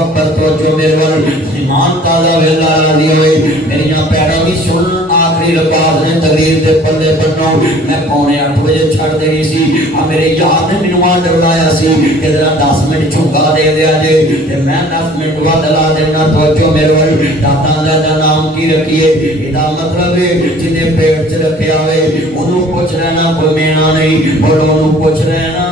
अकबर तो जो मेरे वाल ईमान ताजा वेला राजी होए मेरियां पैड़ा भी सुन आखिरी लबास ने तकरीर दे पल्ले बन्नो मैं पौने 8 बजे छड़ देनी सी आ मेरे यार ने मैनू आ डरवाया सी कि जरा 10 मिनट झुंगा दे दिया जे ते मैं 10 मिनट बाद ला देना तो मेरे वाल दादा दा नाम की रखिए इदा मतलब है जिने पेट च रखया होए ओनू पूछ लेना कोई मेना नहीं बोलो ओनू पूछ लेना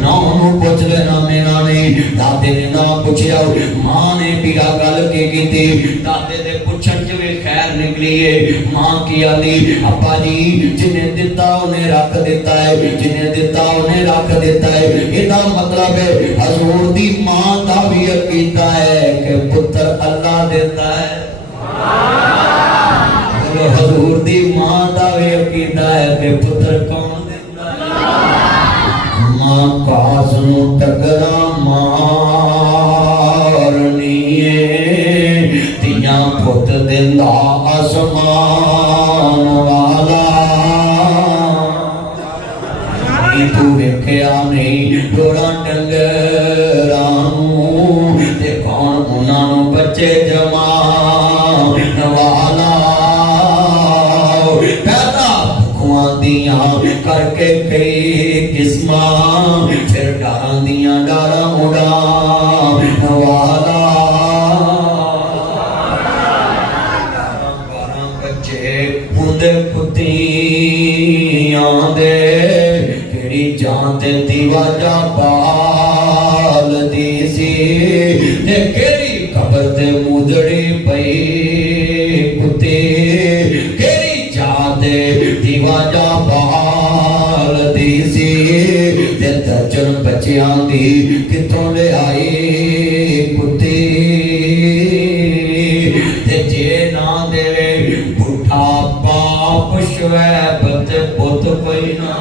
ना ओनू पूछ लेना मेरा नहीं दादे ने ना पूछया मां ने भी आ गल की थी दादे दे पूछन च भी खैर निकली है मां की आली अब्बा जी जिन्हें दिता उन्हें रख देता है जिन्हें दिता उन्हें रख देता है इदा मतलब है हजूर दी मां दा भी अकीदा है कि पुत्र अल्लाह देता है हजूर दी मां दा भी अकीदा है कि पुत्र कौन कासनु टकरा मारनी तिया पुत दिंदा आसमान वाला तू वेख्या नहीं डोरा डंगरा ते कौन उन्होंने बच्चे जमान वाला पैदा भुखवां दियां करके कई किस्मा फिर डारा दियां डारा उड़ा वाला 12 बच्चे हुंदे पुतियां दे केड़ी जान ते दीवाजा पाल दी सी ते केड़ी कबर ते मुदड़ी पई पुते केड़ी जान ते दीवाजा पाल दी सी ते दर्जन बच्चियां दी किथों ले आई पुती ते जे ना दे बुढ़ा बाप शुएब ते पुत कोई ना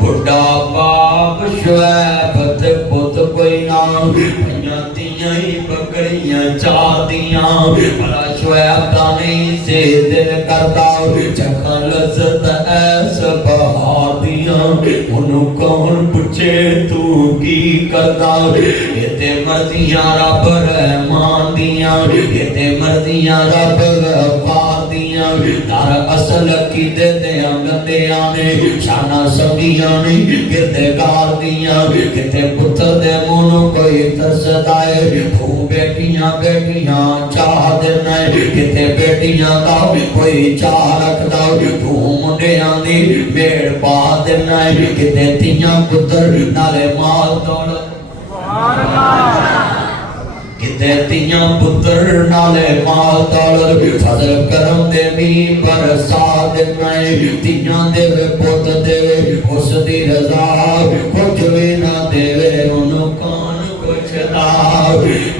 बुढ़ा बाप शुएब ते पुत कोई ना पइयां तियां ही बकरियां चादियां भला शुएब दा नहीं से दिल करदा चखा लज़्ज़त ऐस बहार दियां उन्हों कौन पूछे तू की करदा ये ते मर्जियां रब रहमान दियां ये ते मर्जियां रब गफ्फार दियां दर असल कीदे दे गंदियां ने शाना समझियां नहीं किरदेगार दियां किते पुत्र दे मुंह कोई तरसदा है तू बेटियां बेटियां चाह देना किते बेटियां दा कोई चाह रखदा तू मुंडियां दी मेड़ पा देना किते तियां पुत्र नाले माल दौलत किते तियां पुत्र नाले माल दौलत फजल करम दे मी बरसा देना तियां देवे पुत देवे उस दी रजा कुछ भी ना देवे उन्हों कौन पुछदा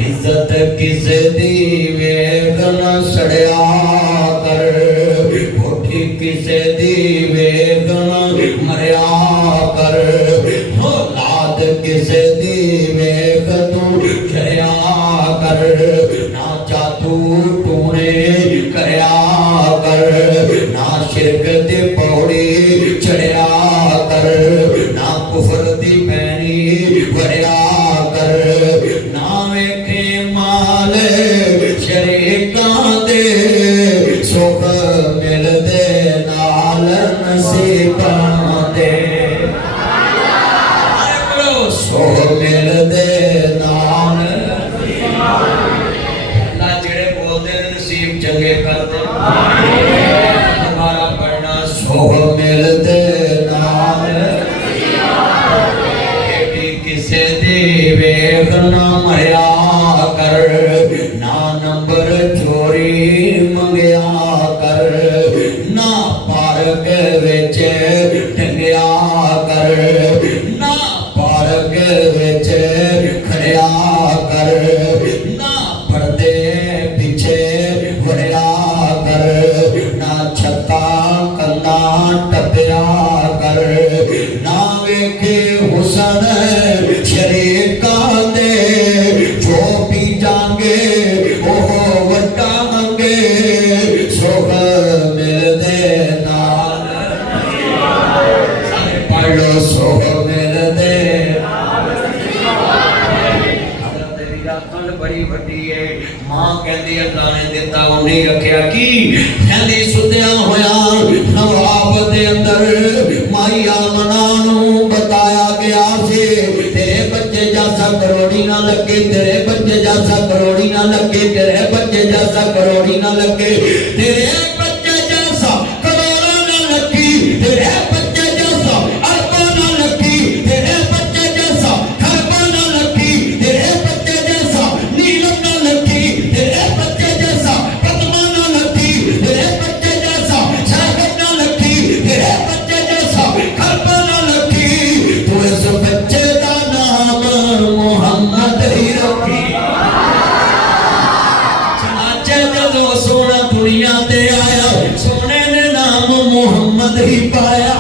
इज्जत किसे दी वेख न सड़या कर किसे दी वेख न मरिया कर औलाद किसे दी वेख तू चरिया कर ना जादू टूने करया कर ना शिरक दी पौड़ी चढ़िया कर ना कुफर दी पैनी वरिया कर ना वेखे माल शरीकां दे सुख मिलदे नाल नसीबां दे सुख मिलदे नाल अल्लाह जेड़े बोलदे नसीब चंगे करदे हमारा पढ़ना सुख मिलदे नाल किसे दी वेख ना मरिया कर ना नंबर चोरी मंगया कर ना पार्क विच टंगया कर ना पार्क विच खड़िया कर ना पर्दे पीछे वड़िया कर ना छत्ता कंधा टपया कर ना वेखे हुसन शरीकां दे जो मां कहती अल्लाह ने दिता उन्हीं रखिया की कहती सुत्या होया नवाब दे अंदर माई आमना नू बताया गया से तेरे बच्चे जैसा करोड़ी ना लगे, तेरे बच्चे जैसा करोड़ी ना लगे, तेरे बच्चे जैसा करोड़ी ना लगे, तेरे बच्चे जैसा करोड़ा ना लगी, तेरे बच्चे जैसा अरबा ना लगी, तेरे बच्चे जैसा खरबा ना लगी, तेरे बच्चे जैसा नीलम ना लगी, तेरे बच्चे जैसा पद्मा ना लगी, तेरे बच्चे जैसा सागर ना लगी, तेरे बच्चे जैसा खरबा ना लगी, तू इस बच्चे का नाम मोहम्मद ही रखी। चनाचे जदों सोना दुनिया ते आया सोने ने नाम मोहम्मद ही पाया।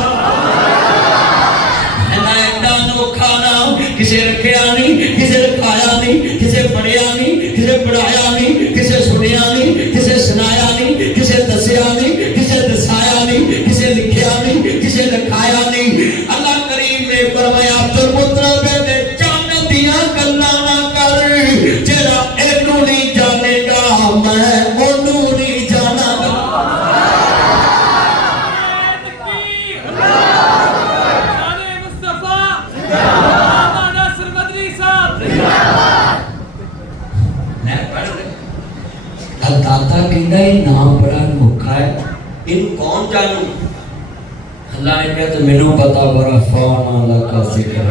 अनोखा नाम किसे रखिया नहीं, किसे रखाया नहीं, किसे पढ़िया नहीं, किसे पढ़ाया नहीं, किसे सुनिया नहीं, किसे सुनाया नहीं, किसे दसिया नहीं, किसे दसाया नहीं, किसे लिखिया नहीं, किसे लिखाया नहीं। अल्लाह करीम ने फरमाया अब्दुल मुत्तलब दे चन्न दियां गल्लां ना कर, जेड़ा इनू नहीं जानेगा मैं ओनू नहीं जानागा। दाता कहता है नाम बड़ा अनोखा है, इन कौन जानू? अल्लाह ने कहा तो मैनू पता बड़ा फाना लगा जिक्र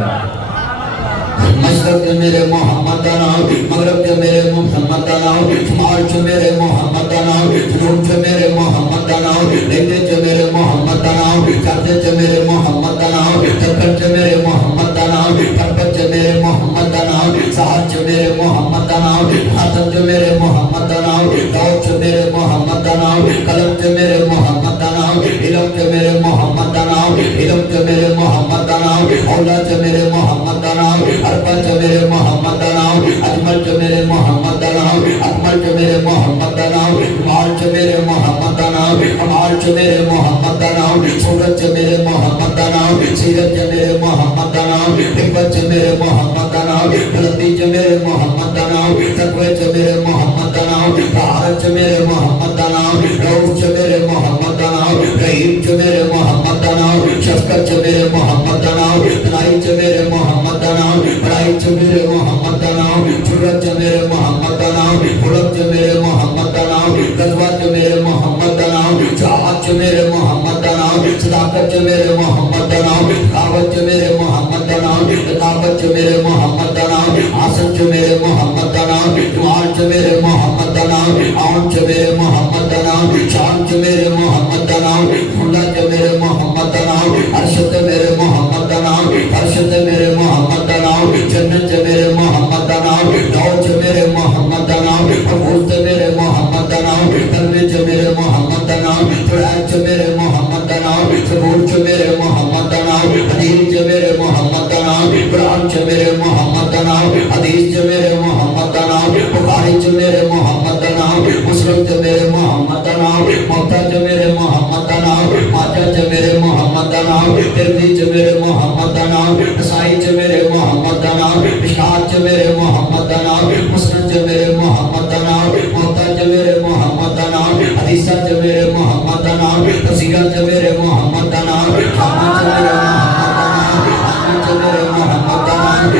मशरक के मेरे मोहम्मद दा नाम, मगरब के मेरे मोहम्मद दा नाम, शुमार च मेरे मोहम्मद दा नाम, जनूब च मेरे मोहम्मद दा नाम, लहंदे च मेरे मोहम्मद दा नाम, चढ़दे च मेरे मोहम्मद दा नाम, दक्खन च मेरे मोहम्मद दा नाम, परबत च मेरे मोहम्मद दा नाम, सहर च मेरे मोहम्मद दा नाम, हाथन च मेरे मोहम्मद दा नाम, दाऊद च मेरे मोहम्मद दा नाम, कलम च मेरे मोहम्मद दा नाम, इल्म च मेरे मोहम्मद दा नाम, इल्म च मेरे मोहम्मद दा नाम, औला च मेरे मोहम्मद दा नाम, अरबा च मेरे मोहम्मद दा नाम, अजमल च मेरे मोहम्मद दा नाम, अकमल च मेरे मोहम्मद दा नाम, कमाल च मेरे मोहम्मद दा नाम, कमाल च मेरे मोहम्मद दा नाम, सूरत च मेरे मोहम्मद दा नाम, सीरत च मेरे मोहम्मद दा नाम, हिम्मत च मेरे मोहम्मद दा नाम, बुलंदी च मेरे मोहम्मद दा नाम, तकवे च मेरे मोहम्मद दा नाम, तारत च मेरे मोहम्मद दा नाम, रऊफ च मेरे मोहम्मद दा नाम, रहीम च मेरे मोहम्मद दा नाम, शफकत च मेरे मोहम्मद दा नाम, तनाई च मेरे मोहम्मद दा नाम, बड़ाई च मेरे मोहम्मद दा नाम, जुर्रत च मेरे मोहम्मद दा नाम, बुलंद च मेरे मोहम्मद दा नाम, गज़वा च मेरे मोहम्मद दा नाम, जहाद च मेरे मोहम्मद दा नाम, सदाकत च मेरे मोहम्मद दा नाम, कावत च मेरे मोहम्मद दा नाम, रकाबत च मेरे मोहम्मद दा नाम, आसन च मेरे मोहम्मद दा नाम, जुमाल च मेरे मोहम्मद दा नाम, आन च मेरे मोहम्मद दा नाम, शान च मेरे मोहम्मद दा नाम, खुला च मेरे मोहम्मद दा नाम, अर्श च मेरे मोहम्मद दा नाम, अर्श च मेरे मोहम्मद दा नाम, जन्नत च मेरे मोहम्मद दा नाम, दाऊद च मेरे मोहम्मद दा नाम, फूल च मेरे मोहम्मद दा नाम, कलमे च मेरे मोहम्मद दा नाम, कुरान च मेरे मोहम्मद दा नाम, सबूर च मेरे मोहम्मद दा नाम, हदीस च मेरे मोहम्मद दा नाम, कुरान च मेरे मोहम्मद दा नाम, हदीस च मेरे मोहम्मद दा नाम, बुखारी च मेरे मोहम्मद दा नाम, मुस्लिम च मेरे मोहम्मद दा नाम, मक्का च मेरे मोहम्मद दा नाम, माजा च मेरे मोहम्मद दा नाम, तिरमिज़ी च मेरे मोहम्मद दा नाम, नसाई च मेरे मोहम्मद दा नाम, मिशकात च मेरे मोहम्मद दा नाम, मुस्लिम च मेरे मोहम्मद दा नाम, मक्का च मेरे मोहम्मद दा नाम, हदीसा च मेरे मोहम्मद दा नाम, तफसीरा च मेरे मोहम्मद दा नाम, खाना च मेरे मोहम्मद दा नाम,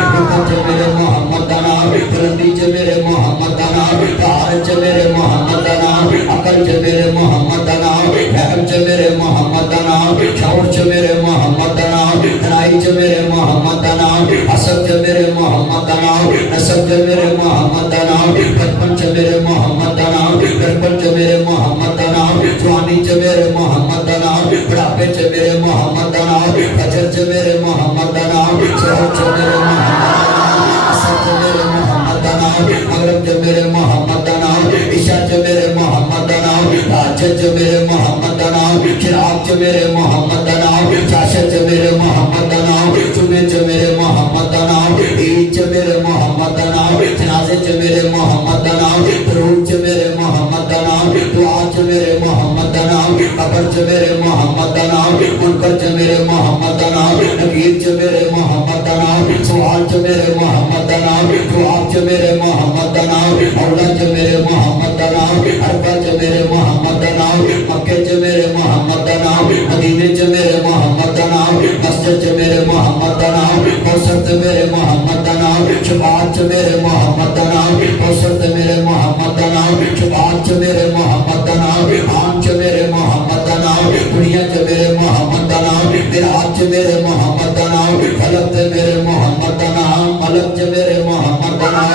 च मेरे मोहम्मद दा नाम, बुलंदी च मेरे मोहम्मद दा नाम, तारत च मेरे मोहम्मद दा नाम, अकल च मेरे मोहम्मद दा नाम, रहम च मेरे मोहम्मद दा नाम, शौर च मेरे मोहम्मद दा नाम, तनाई च मेरे मोहम्मद दा नाम, असद च मेरे मोहम्मद दा नाम, नसब च मेरे मोहम्मद दा नाम, बचपन च मेरे मोहम्मद दा नाम, गड़बड़ च मेरे मोहम्मद दा नाम, जवानी च मेरे मोहम्मद दा नाम, बुढ़ापे च मेरे मोहम्मद दा नाम, फजर च मेरे मोहम्मद दा नाम, शौर च मेरे मोहम्मद दा नाम, असद च मेरे मोहम्मद दा नाम, मगरब च मेरे मोहम्मद दा नाम, इशा च मेरे मोहम्मद दा नाम, राजत च मेरे मोहम्मद दा नाम, शराब च मेरे मोहम्मद दा नाम, चाशत च मेरे मोहम्मद दा नाम, जुमे च मेरे मोहम्मद दा नाम, ईद च मेरे मोहम्मद दा नाम, जनाजे च मेरे मोहम्मद दा नाम, दरूद च मेरे मोहम्मद दा नाम, दुआ च मेरे मोहम्मद दा नाम, कब्र च मेरे मोहम्मद दा नाम, मुनकर च मेरे मोहम्मद दा नाम, नकीर च मेरे मोहम्मद दा नाम, सवाल च मेरे मोहम्मद दा नाम, जवाब च च मेरे मोहम्मद दा नाम, औला च मेरे मोहम्मद दा नाम, अरबा च मेरे मोहम्मद दा नाम, मक्के च मेरे मोहम्मद दा नाम, मदीने च मेरे मोहम्मद दा नाम, मस्जिद च मेरे मोहम्मद दा नाम, कौसर च मेरे मोहम्मद दा नाम, शफाअत च मेरे मोहम्मद दा नाम, कौसर च मेरे मोहम्मद दा नाम, शफाअत च मेरे मोहम्मद दा नाम, आम च मेरे मोहम्मद दा नाम, दुनिया च मेरे मोहम्मद दा नाम, मिराज च मेरे मोहम्मद दा नाम, फलक च मेरे मोहम्मद दा नाम, मलक च मेरे मोहम्मद दा नाम,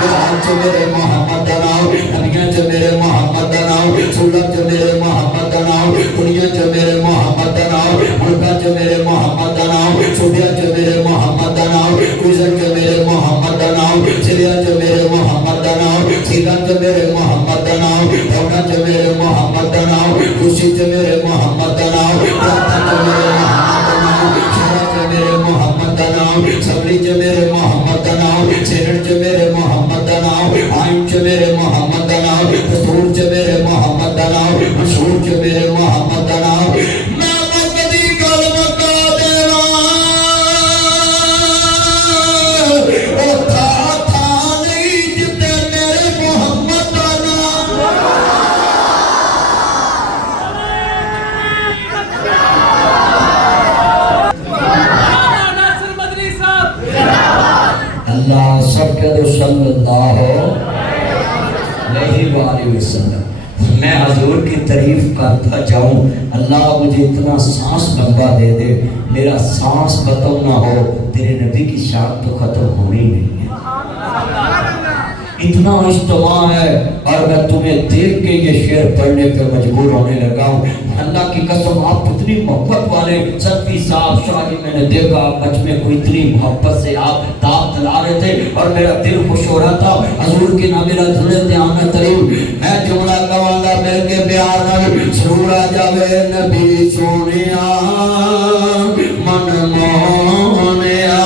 मिराज च मेरे मोहम्मद दा नाम, नबिया च मेरे मोहम्मद दा नाम, सुलह च मेरे मोहम्मद दा नाम, दुनिया च मेरे मोहम्मद दा नाम, मुल्का च मेरे मोहम्मद दा नाम, सूबिया च मेरे मोहम्मद दा नाम, गुजर च मेरे मोहम्मद दा नाम, सिलिया च मेरे मोहम्मद दा नाम, सीधा च मेरे मोहम्मद दा नाम, दौड़ा च मेरे मोहम्मद दा नाम, खुशी च मेरे मोहम्मद दा नाम, प्रार्थना च मेरे मोहम्मद दा नाम, शरा च मेरे मोहम्मद दा नाम, सबरी च मेरे मोहम्मद दा नाम, सेनट च मेरे मोहम्मद दा नाम, आइन च मेरे मोहम्मद दा नाम, दस्तूर च मेरे मोहम्मद दा नाम, मशहूर च मेरे मोहम्मद दा नाम। मैं कदी गल मका देना ओ था नहीं जिते मेरे मोहम्मद दा नाम। अल्लाह सब कह दो सल्लल्लाहु अलैहि वसल्लम। मैं हजूर की तारीफ करता जाऊं, अल्लाह मुझे इतना सांस लंबा दे दे, मेरा सांस खत्म ना हो, तेरे नबी की शान तो खत्म होनी नहीं है। इतना इज्तिमा है और मैं तुम्हें देख के ये शेर पढ़ने पे मजबूर होने लगा हूँ। अल्लाह की कसम, आप इतनी मोहब्बत वाले सत्ती साहब शाही, मैंने देखा बचपन को इतनी मोहब्बत से आप दाव चला रहे थे और मेरा दिल खुश हो रहा था। हजूर की ना मेरा धुले ध्यान में तरीब मैं जुमला कवांगा मिल के प्यार नाल जरूर आ जावे नबी सोनिया मन मोहनिया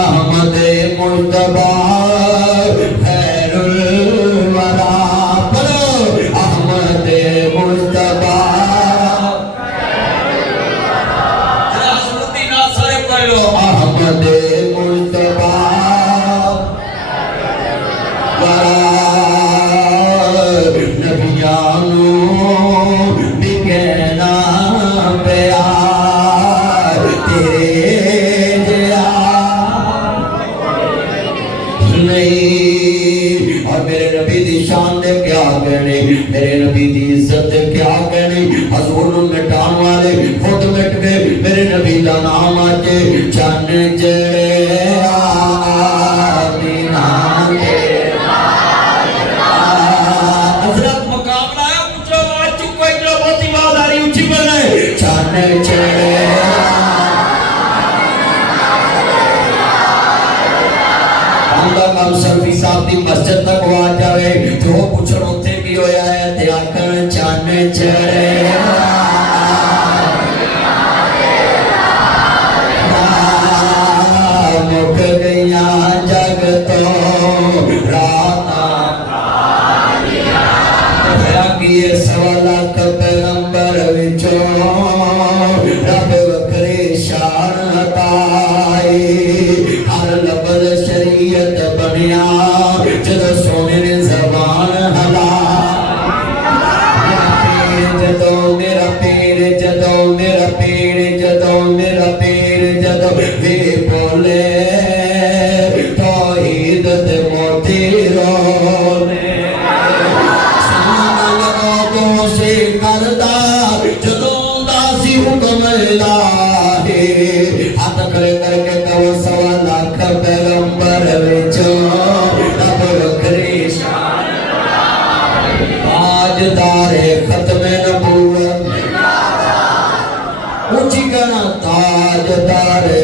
अहमद मुस्तफा खैरुल वरा, अहमद मुस्तफा अहमद मुस्तफा नबियानू भी कहना प्यार तेरे और मेरे नबी दी शान दे क्या कहने, मेरे नबी दी इज्जत दे क्या कहने। हजूर नूं मिटाण वाले खुद मिट गए, मेरे नबी दा नाम आके चन जड़े आमीना दे हजरत मुकाबला है। ऊंचा आवाज चुप इधर बहुत आवाज आ रही, ऊंची बोलना है। चन जड़े कम सरफी साहब की मस्जिद तक आ जाए जो पुछण उत्थे की होया है ते आखण चन चढ़े मुक गईया जग तो राता किए सवा लाख पैगंबर विचों रब वखरे शान हटाई, हर लफ्ज़ शरीयत बनिया जदों सोने ने ज़बान हला। जदों मेरा पीर जदों मेरा पीर जदों मेरा पीर जदों वे बोले तौहीद दे मोती रोने से करदा जदों दासी हुक्म इलाही, हाथ खड़े करके कहो सवा लाख पैगंबर विचों रब वखरी शान ताजदारे खत्मे नबूवत ऊंची कहना ताजदारे